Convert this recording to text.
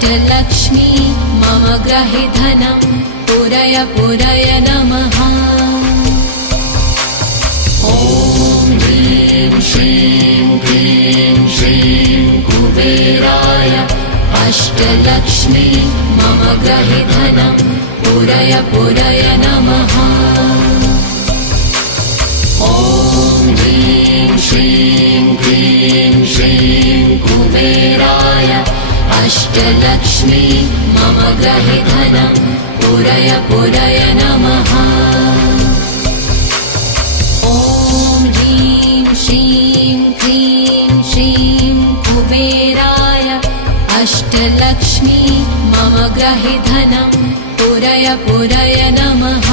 अष्टलक्ष्मी मम ग्रहे धनं पुरय पुरय नमः। ॐ ह्रीं श्रीं क्लीं श्रीं कुबेराय अष्टलक्ष्मी मम ग्रहे धनं पुरय पुरय नमः। ॐ ह्रीं श्रीं क्लीं श्रीं कुबेराय अष्टलक्ष्मी मम ग्रहे धनं पुरय पुरय नमः। ॐ ह्रीं श्रीं क्लीं श्रीं कुबेराय अष्टलक्ष्मी मम ग्रहे धनं पुरय पुरय नमः।